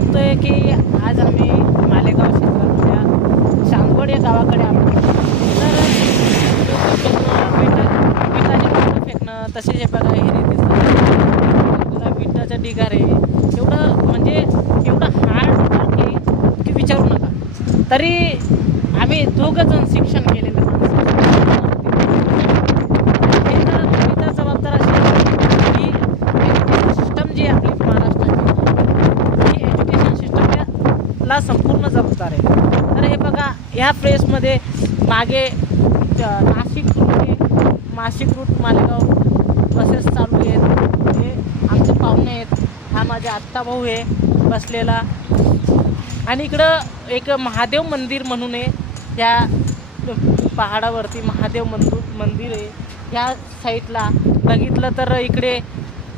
बघतोय की आज आम्ही मालेगाव क्षेत्रातल्या चांदवड या गावाकडे आलो. तर विटाचे फेकणं तसे जे बघा हे रेतीचं विटाचं ढिगारे एवढं म्हणजे एवढं हार्ड होतं की विचारू नका. तरी आम्ही दोघंजण शिक्षण केलेलं माणसं हे तर जबाबदार असेल की एज्युकेशन सिस्टम जी आपली महाराष्ट्राची ही एज्युकेशन सिस्टमला संपूर्ण जबाबदार आहे. तर हे बघा ह्या प्रेसमध्ये मागे नाशिक रूट मालेगाव बसेस चालू आहेत. हे आमचे पाहुणे आहेत. हा माझा आत्ता भाऊ आहे बसलेला. आणि इकडं एक महादेव मंदिर म्हणून आहे. त्या पहाडावरती महादेव मंदिर आहे. ह्या साईडला बघितलं तर इकडे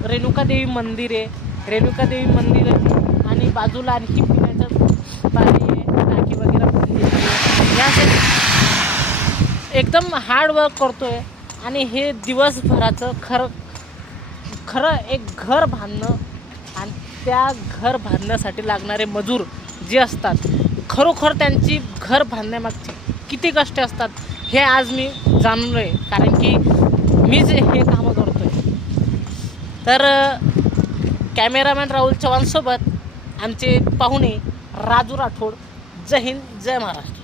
रेणुकादेवी मंदिर आहे. रेणुकादेवी मंदिर आहे आणि बाजूला आणखी पिण्याचं पाणी आहे, टाकी वगैरे बनलेली आहे. या एकदम हार्ड वर्क करतो आहे. आणि हे दिवसभराचं खरं एक घर बांधणं आणि त्या घर बांधण्यासाठी लागणारे मजूर जे असतात खरोखर त्यांची घर बांधण्यामागची किती कष्ट असतात हे आज मी जाणलो आहे. कारण की मीच हे कामं करतो आहे. तर कॅमेरामॅन राहुल चव्हाणसोबत आमचे पाहुणे राजू राठोड. जय हिंद, जय महाराष्ट्र.